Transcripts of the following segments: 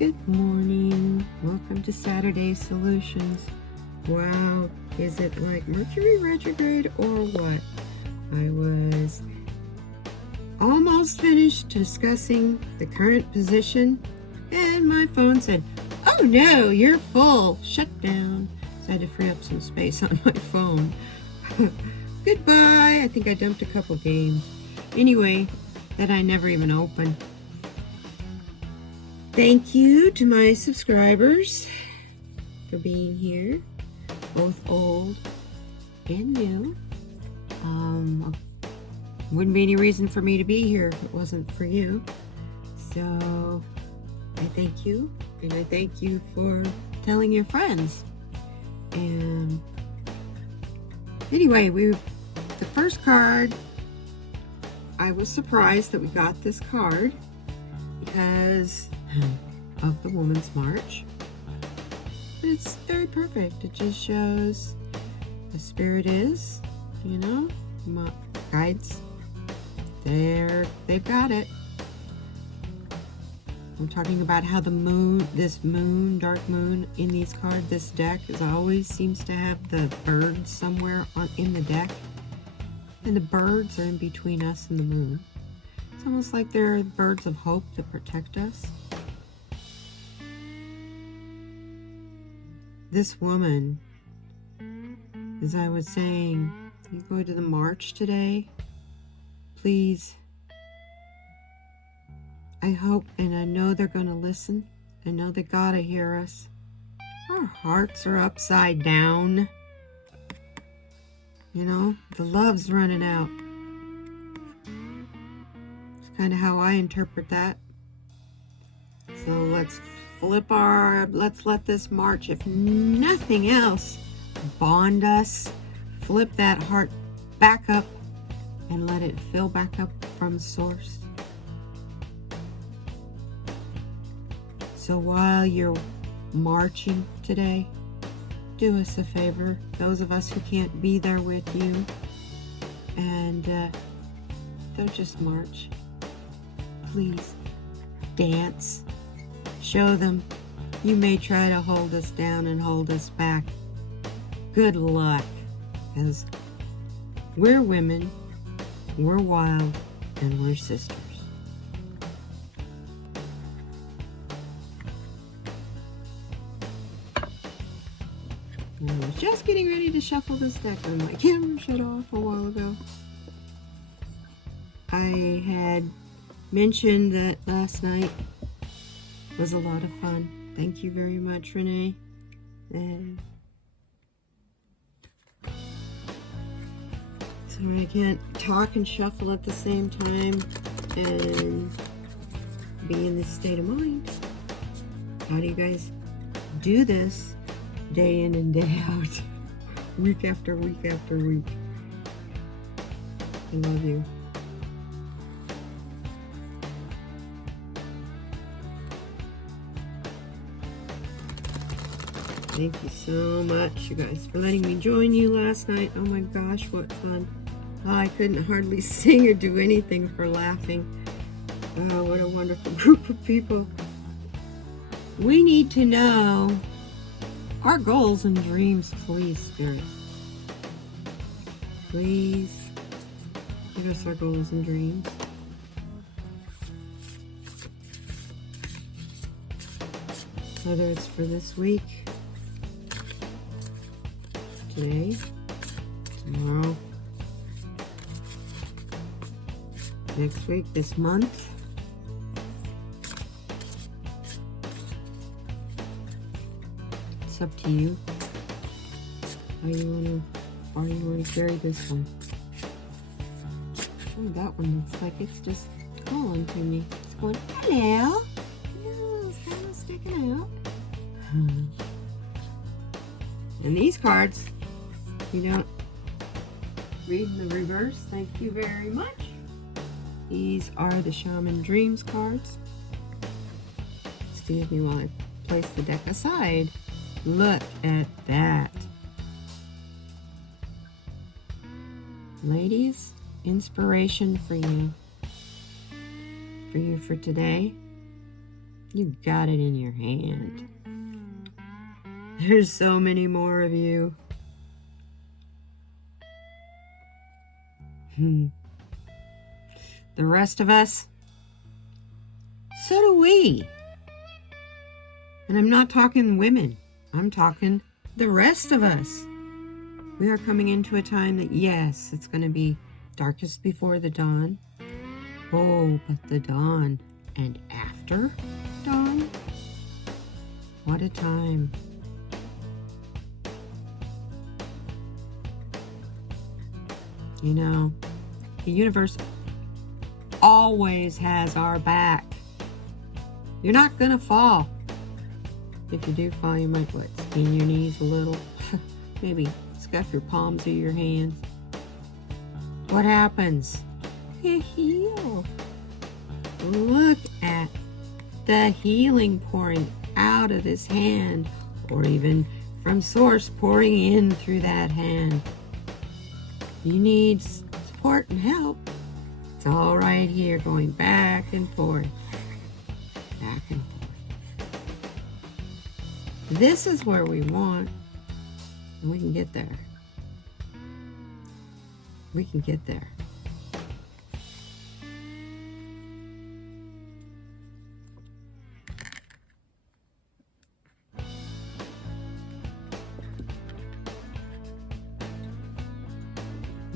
Good morning. Welcome to Saturday Solutions. Wow, is it like Mercury retrograde or what? I was almost finished discussing the current position and my phone said, "Oh no, you're full. Shut down." So I had to free up some space on my phone. Goodbye. I think I dumped a couple games. Anyway, that I never even opened. Thank you to my subscribers for being here, both old and new. Wouldn't be any reason for me to be here if it wasn't for you. So I thank you, and I thank you for telling your friends. And anyway, the first card, I was surprised that we got this card because of the Woman's March. But it's very perfect. It just shows the spirit is, guides. They've got it. I'm talking about how the moon, dark moon in these cards, this deck always seems to have the birds somewhere in the deck. And the birds are in between us and the moon. It's almost like they're birds of hope that protect us. This woman, as I was saying, you go to the march today, please. I hope and I know they're going to listen. I know they got to hear us. Our hearts are upside down. The love's running out. It's kind of how I interpret that. So let's let this march, if nothing else, bond us, flip that heart back up and let it fill back up from source. So while you're marching today, do us a favor, those of us who can't be there with you, and don't just march. Please dance. Show them you may try to hold us down and hold us back. Good luck, because we're women, we're wild, and we're sisters. I was just getting ready to shuffle this deck and my camera shut off a while ago. I had mentioned that last night was a lot of fun. Thank you very much, Renee. And sorry I can't talk and shuffle at the same time and be in this state of mind. How do you guys do this day in and day out, week after week after week? I love you. Thank you so much, you guys, for letting me join you last night. Oh my gosh, what fun. I couldn't hardly sing or do anything for laughing. Oh, what a wonderful group of people. We need to know our goals and dreams, please, Spirit. Please give us our goals and dreams. Whether it's for this week, today, tomorrow, next week, this month. It's up to you. How you want to carry this one. Oh, that one looks like it's just calling to me. It's going, hello. Yeah, it's kind of sticking out. And these cards, you don't read in the reverse. Thank you very much. These are the Shaman Dreams cards. Excuse me while I place the deck aside. Look at that. Ladies, inspiration for you for today. You got it in your hand. There's so many more of you. The rest of us, so do we. And I'm not talking women. I'm talking the rest of us. We are coming into a time that, yes, it's going to be darkest before the dawn. Oh, but the dawn and after dawn? What a time. You know, the universe always has our back. You're not going to fall. If you do fall, you might, skin your knees a little. Maybe scuff your palms of your hands. What happens? You heal. Look at the healing pouring out of this hand, or even from source pouring in through that hand. You need support and help. It's all right here, going back and forth. Back and forth. This is where we want, and we can get there. We can get there.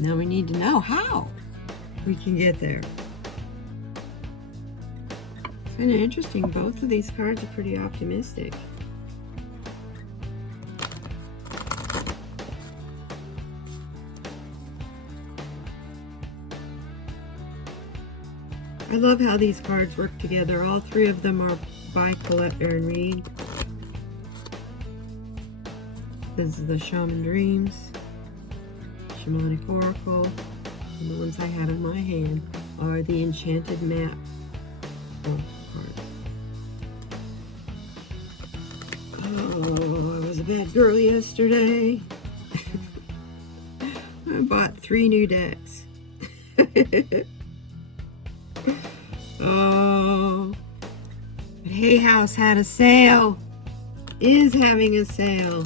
Now we need to know how we can get there. It's kind of interesting. Both of these cards are pretty optimistic. I love how these cards work together. All three of them are by Colette Baron Reed. This is the Shaman Dreams, Shamanic Oracle, and the ones I have in my hand are the Enchanted Map cards. Oh, I was a bad girl yesterday. I bought 3 new decks. Oh, but Hay House had a sale, is having a sale.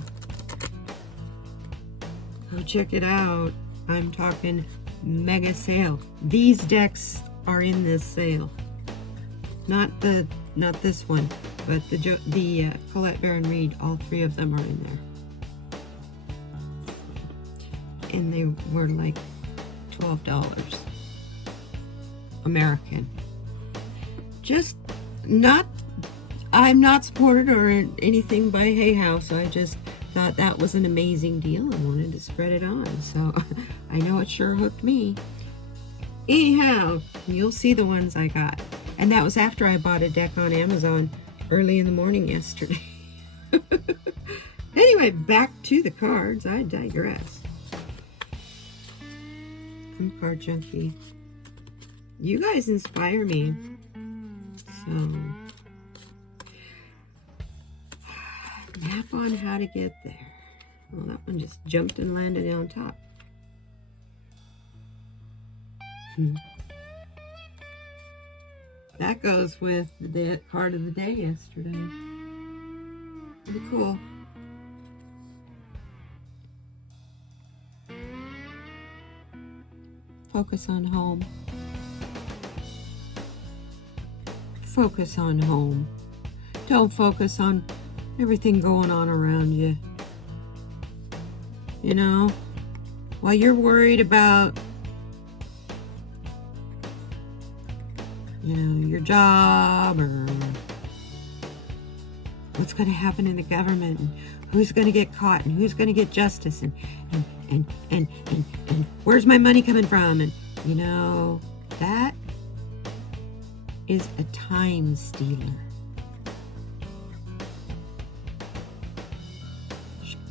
Go check it out. I'm talking mega sale. These decks are in this sale. Not this one, but the Colette Baron Reed. All 3 of them are in there, and they were like $12 American. Just not. I'm not supported or anything by Hay House. I just thought that was an amazing deal and wanted to spread it on. So I know it sure hooked me. Anyhow, you'll see the ones I got. And that was after I bought a deck on Amazon early in the morning yesterday. Anyway, back to the cards. I digress. I'm a card junkie. You guys inspire me. So, map on how to get there. Well, that one just jumped and landed on top. That goes with the card of the day yesterday. Pretty cool. Focus on home. Focus on home. Don't focus on everything going on around you. You know, while you're worried about, you know, your job or what's going to happen in the government and who's going to get caught and who's going to get justice and where's my money coming from, and you know, that is a time stealer.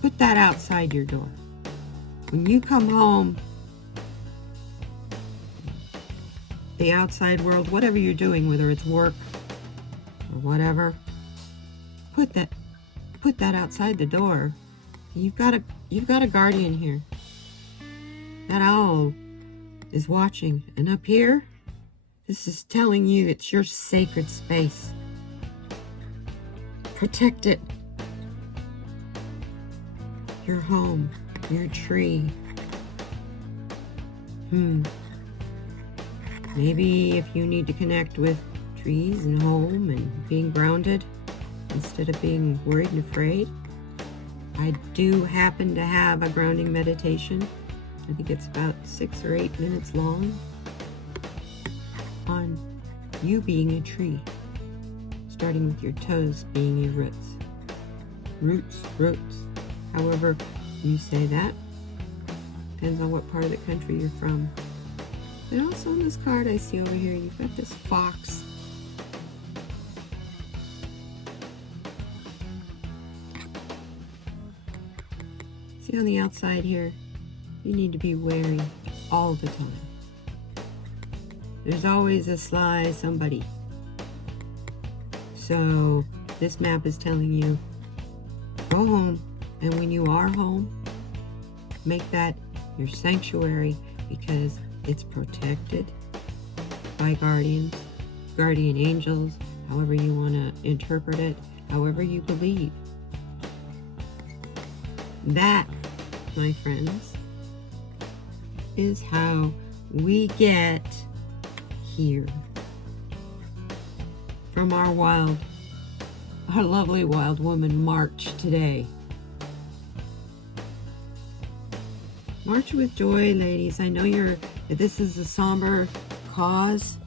Put that outside your door. When you come home, the outside world, whatever you're doing, whether it's work or whatever, put that outside the door. You've got a guardian here. That owl is watching, and up here, this is telling you it's your sacred space. Protect it. Your home, your tree. Maybe if you need to connect with trees and home and being grounded instead of being worried and afraid. I do happen to have a grounding meditation. I think it's about 6 or 8 minutes long on you being a tree, starting with your toes being your roots. Roots. However you say that. Depends on what part of the country you're from. But also on this card I see over here, you've got this fox. See on the outside here, you need to be wary all the time. There's always a sly somebody. So this map is telling you, go home, and when you are home, make that your sanctuary, because it's protected by guardians, guardian angels, however you want to interpret it, however you believe. That, my friends, is how we get here from our lovely wild woman march today. March with joy, ladies. I know this is a somber cause,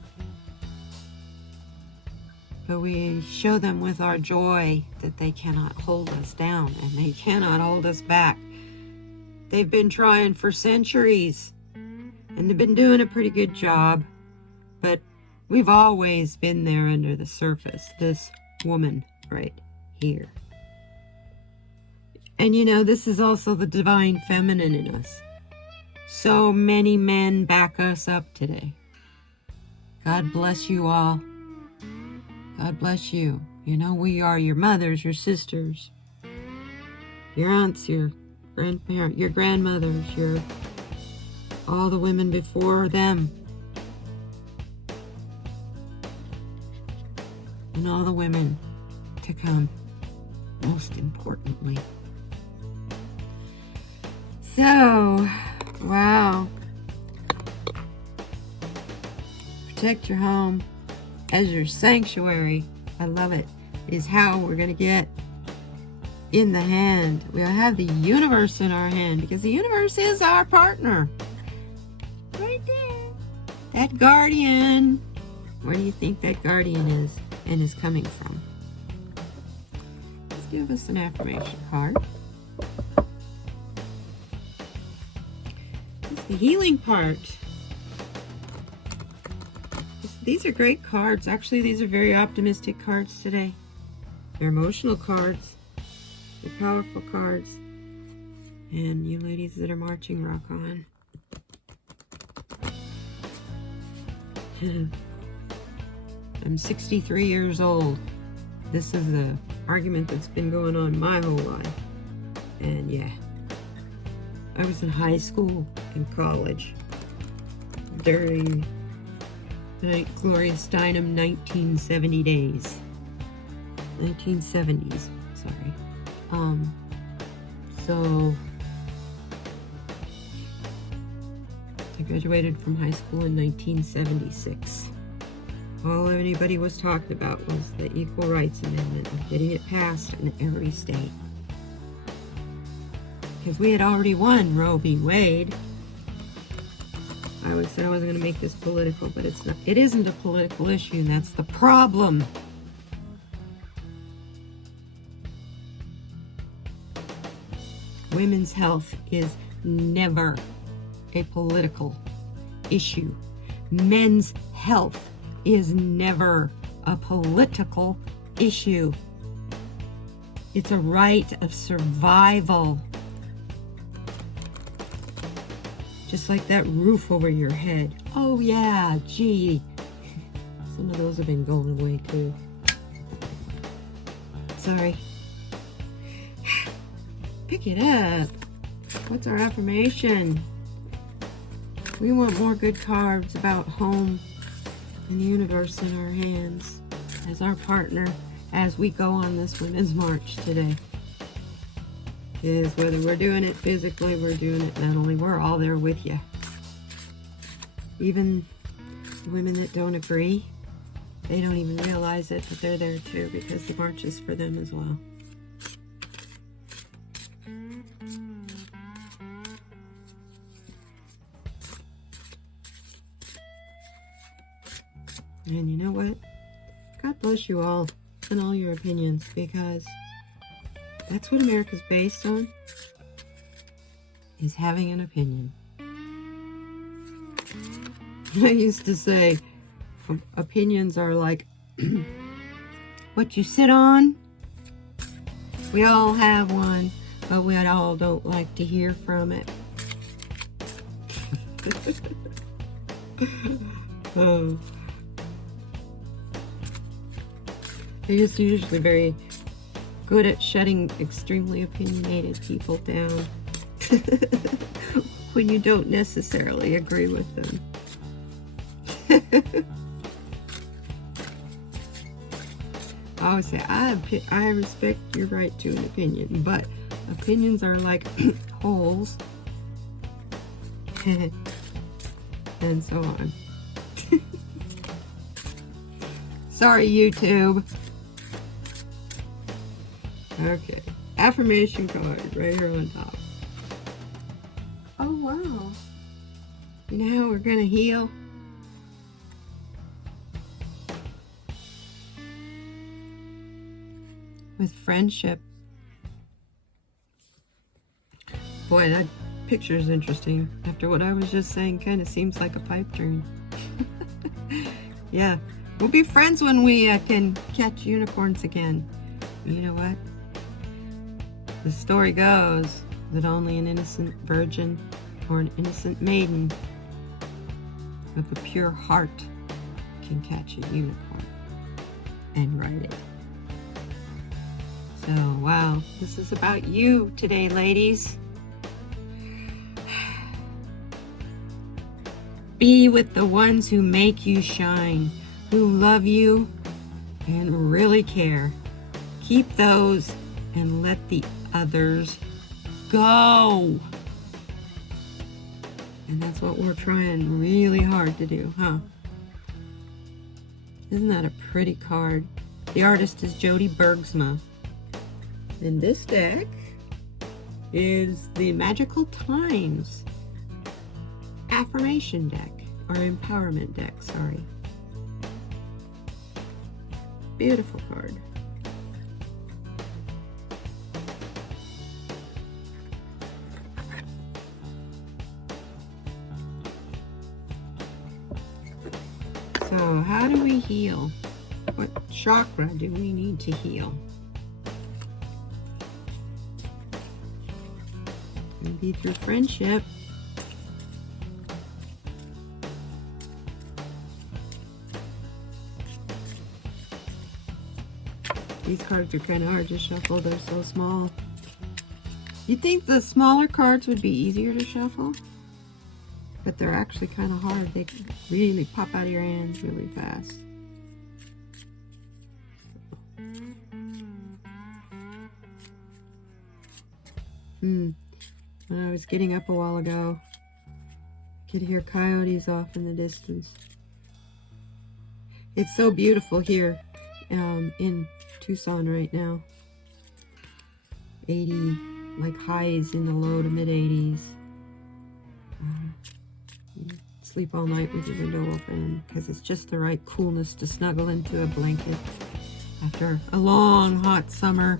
but we show them with our joy that they cannot hold us down and they cannot hold us back. They've been trying for centuries and they've been doing a pretty good job, but we've always been there under the surface, this woman right here. And you know, this is also the divine feminine in us. So many men back us up today. God bless you all. God bless you. You know, we are your mothers, your sisters, your aunts, your grandparents, your grandmothers, all the women before them, and all the women to come, most importantly. So, wow. Protect your home as your sanctuary. I love it. Is how we're going to get in the hand. We'll have the universe in our hand because the universe is our partner. Right there. That guardian. Where do you think that guardian is and is coming from? Let's give us an affirmation card. It's the healing part. These are great cards. Actually, these are very optimistic cards today. They're emotional cards. They're powerful cards. And you ladies that are marching, rock on. I'm 63 years old. This is an argument that's been going on my whole life. And yeah, I was in high school and college during the glorious Dynam 1970 days. 1970s, sorry. So I graduated from high school in 1976. All anybody was talking about was the Equal Rights Amendment and getting it passed in every state. Because we had already won Roe v. Wade. I always said I wasn't going to make this political, but it's not. It isn't a political issue, and that's the problem. Women's health is never a political issue. Men's health is never a political issue. It's a right of survival. Just like that roof over your head. Oh yeah, gee. Some of those have been going away too. Sorry. Pick it up. What's our affirmation? We want more good cards about home and the universe in our hands as our partner, as we go on this Women's March today. Is whether we're doing it physically, we're doing it mentally, we're all there with you. Even women that don't agree, they don't even realize it, but they're there too, because the march is for them as well. And you know what? God bless you all and all your opinions, because that's what America's based on, is having an opinion. I used to say opinions are like what you sit on. We all have one, but we all don't like to hear from it. Oh. They're just usually very good at shutting extremely opinionated people down when you don't necessarily agree with them. I always say, I respect your right to an opinion, but opinions are like holes and so on. Sorry, YouTube. Okay, affirmation card right here on top. Oh wow. You know how we're gonna heal? With friendship. Boy, that picture is interesting. After what I was just saying, kind of seems like a pipe dream. Yeah, we'll be friends when we can catch unicorns again. You know what? The story goes that only an innocent virgin or an innocent maiden with a pure heart can catch a unicorn and ride it. So, wow, this is about you today, ladies. Be with the ones who make you shine, who love you and really care. Keep those and let the others go. And that's what we're trying really hard to do, huh? Isn't that a pretty card? The artist is Jody Bergsma. And this deck is the Magical Times Affirmation deck, or Empowerment deck, sorry. Beautiful card. So, how do we heal? What chakra do we need to heal? Maybe through friendship. These cards are kind of hard to shuffle. They're so small. You'd think the smaller cards would be easier to shuffle, but they're actually kind of hard. They can really pop out of your hands really fast. When I was getting up a while ago, I could hear coyotes off in the distance. It's so beautiful here in Tucson right now. 80, like highs in the low to mid 80s. Sleep all night with your window open because it's just the right coolness to snuggle into a blanket after a long hot summer.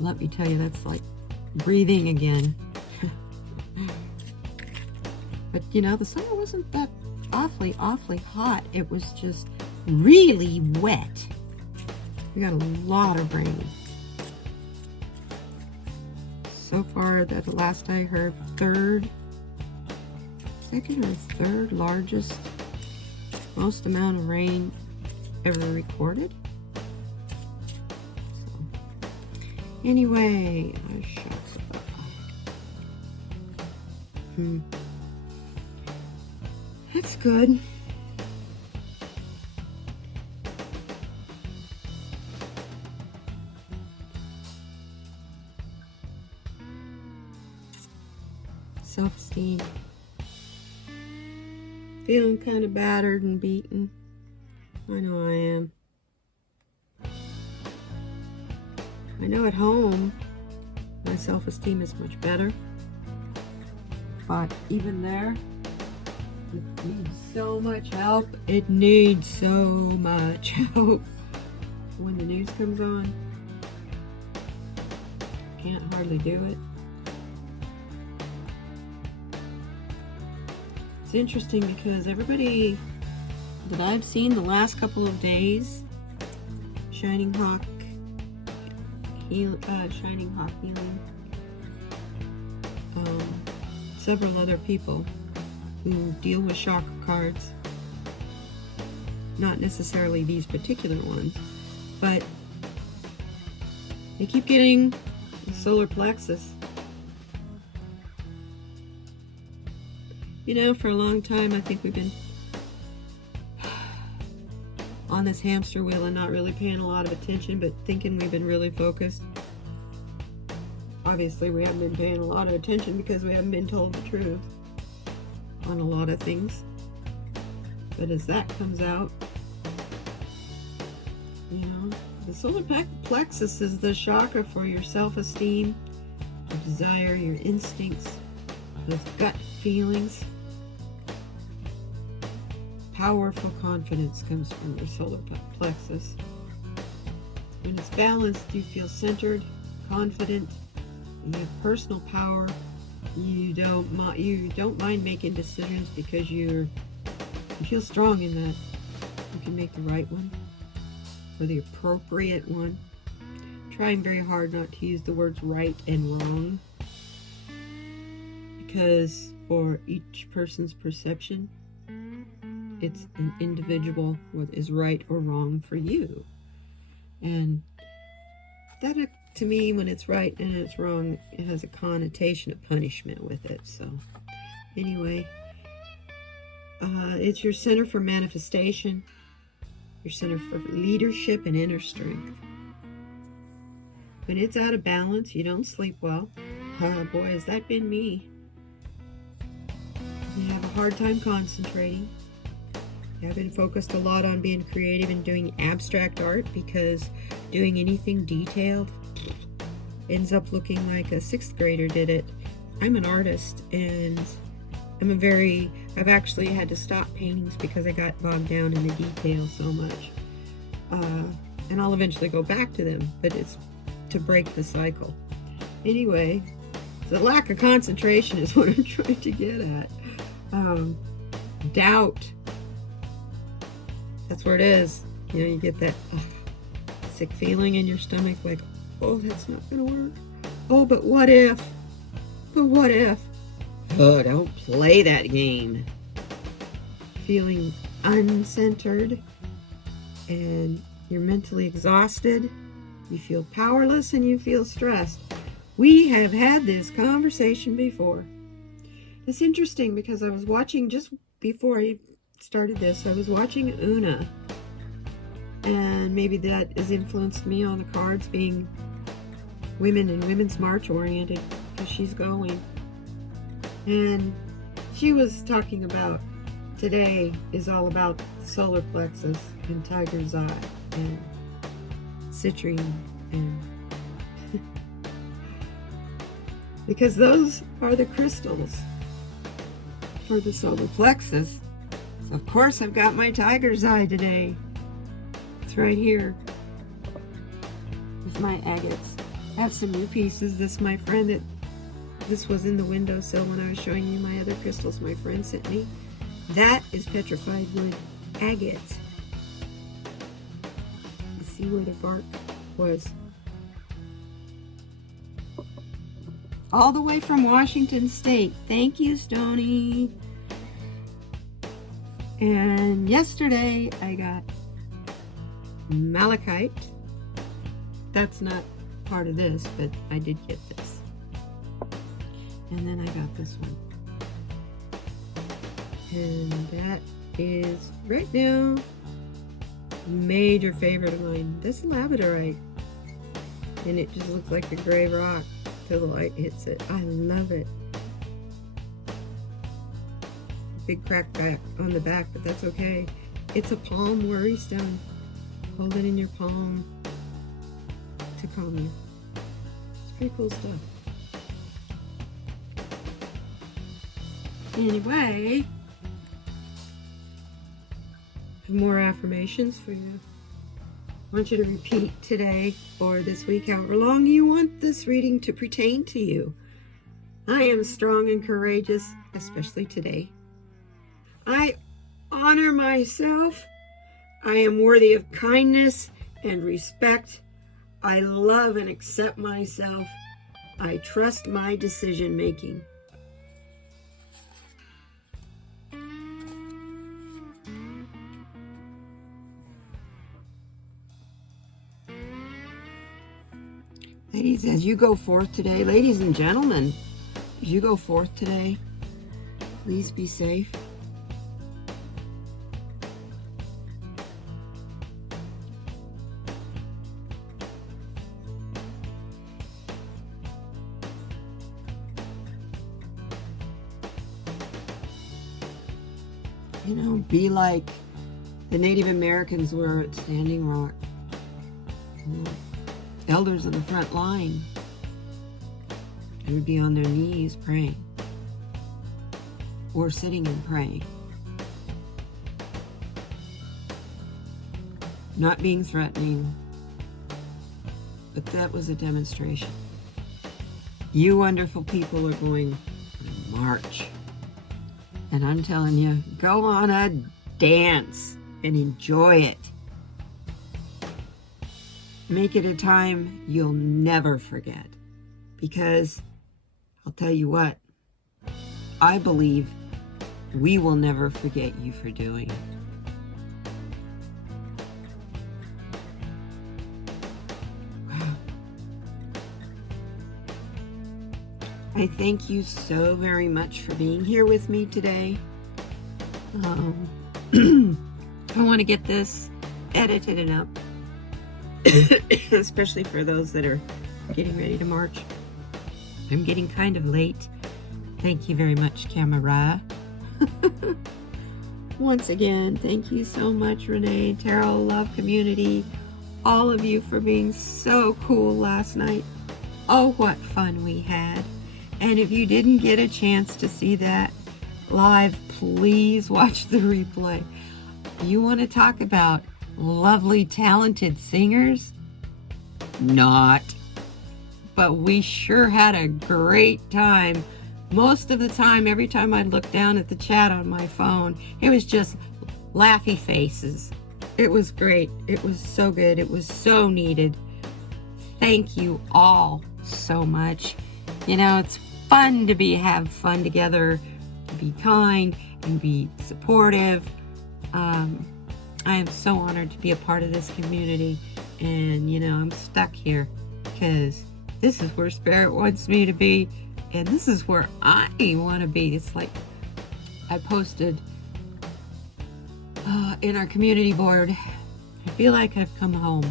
Let me tell you, that's like breathing again. But you know, the summer wasn't that awfully hot. It was just really wet. We got a lot of rain. So far, that the last I heard, second or third largest, most amount of rain ever recorded. So, anyway, I shot that's good. Feeling kind of battered and beaten. I know I am. I know at home my self-esteem is much better, but even there, it needs so much help. It needs so much help. When the news comes on, can't hardly do it. It's interesting because everybody that I've seen the last couple of days, Shining Hawk Healing, several other people who deal with chakra cards, not necessarily these particular ones, but they keep getting the solar plexus. You know, for a long time I think we've been on this hamster wheel and not really paying a lot of attention, but thinking we've been really focused. Obviously we haven't been paying a lot of attention because we haven't been told the truth on a lot of things. But as that comes out, you know, the solar plexus is the chakra for your self-esteem, your desire, your instincts, those gut feelings. Powerful confidence comes from your solar plexus. When it's balanced, you feel centered, confident, you have personal power. You don't mind making decisions because you feel strong in that you can make the right one or the appropriate one. Trying very hard not to use the words right and wrong, because for each person's perception, it's an individual what is right or wrong for you. And that, to me, when it's right and it's wrong, it has a connotation of punishment with it. So anyway, it's your center for manifestation, your center for leadership and inner strength. When it's out of balance, you don't sleep well. Boy, has that been me. You have a hard time concentrating. I've been focused a lot on being creative and doing abstract art, because doing anything detailed ends up looking like a 6th grader did it. I'm an artist, and I've actually had to stop paintings because I got bogged down in the detail so much. And I'll eventually go back to them, but it's to break the cycle. Anyway, the lack of concentration is what I'm trying to get at. Doubt. That's where it is. You know, you get that sick feeling in your stomach, like, oh, that's not gonna work. Oh, but what if? But what if? Oh, don't play that game. Feeling uncentered, and you're mentally exhausted. You feel powerless and you feel stressed. We have had this conversation before. It's interesting because I was watching, just before I started this, I was watching Una, and maybe that has influenced me on the cards, being women and Women's March oriented, because she's going. And she was talking about today is all about solar plexus and tiger's eye and citrine, and because those are the crystals for the solar plexus. So of course I've got my tiger's eye today. It's right here. There's my agates. I have some new pieces. This, my friend, this was in the windowsill when I was showing you my other crystals my friend sent me. That is petrified wood agate. You see where the bark was. All the way from Washington State. Thank you, Stony. And yesterday I got malachite. That's not part of this, but I did get this. And then I got this one. And that is right now major favorite of mine. This labradorite. And it just looks like a gray rock till the light hits it. I love it. big crack back on the back, but that's okay. It's a palm worry stone. Hold it in your palm to calm you. It's pretty cool stuff. Anyway, more affirmations for you. I want you to repeat today or this week, however long you want this reading to pertain to you. I am strong and courageous, especially today. I honor myself. I am worthy of kindness and respect. I love and accept myself. I trust my decision making. Ladies, as you go forth today, ladies and gentlemen, as you go forth today, please be safe. You know, be like the Native Americans were at Standing Rock. You know, elders of the front line. They would be on their knees praying. Or sitting and praying. Not being threatening. But that was a demonstration. You wonderful people are going to march. And I'm telling you, go on a dance and enjoy it. Make it a time you'll never forget. Because I'll tell you what, I believe we will never forget you for doing it. Wow. I thank you so very much for being here with me today. I want to get this edited and up. Especially for those that are getting ready to march. I'm getting kind of late. Thank you very much, camera. Once again, thank you so much, Renee, Tarot Love Community, all of you for being so cool last night. Oh, what fun we had. And if you didn't get a chance to see that live, please watch the replay. You want to talk about lovely, talented singers? Not. But we sure had a great time. Most of the time, every time I looked down at the chat on my phone, it was just laughy faces. It was great. It was so good. It was so needed. Thank you all so much. You know, it's fun to have fun together, to be kind and be supportive. I am so honored to be a part of this community, and you know, I'm stuck here because this is where Spirit wants me to be, and this is where I want to be. It's like I posted in our community board, I feel like I've come home.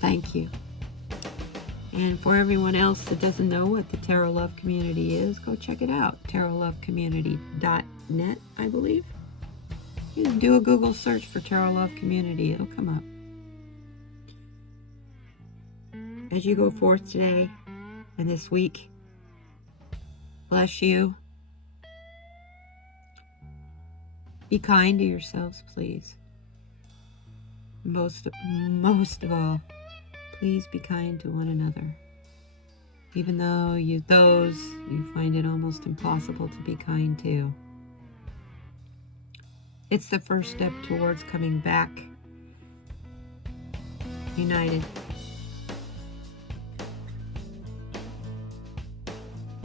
Thank you. And for everyone else that doesn't know what the Tarot Love Community is, go check it out. tarotlovecommunity.net, I believe. You can do a Google search for Tarot Love Community. It'll come up. As you go forth today and this week, bless you. Be kind to yourselves, please. Most of all, please be kind to one another. Even though you find it almost impossible to be kind to. It's the first step towards coming back united.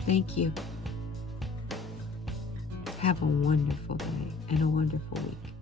Thank you. Have a wonderful day and a wonderful week.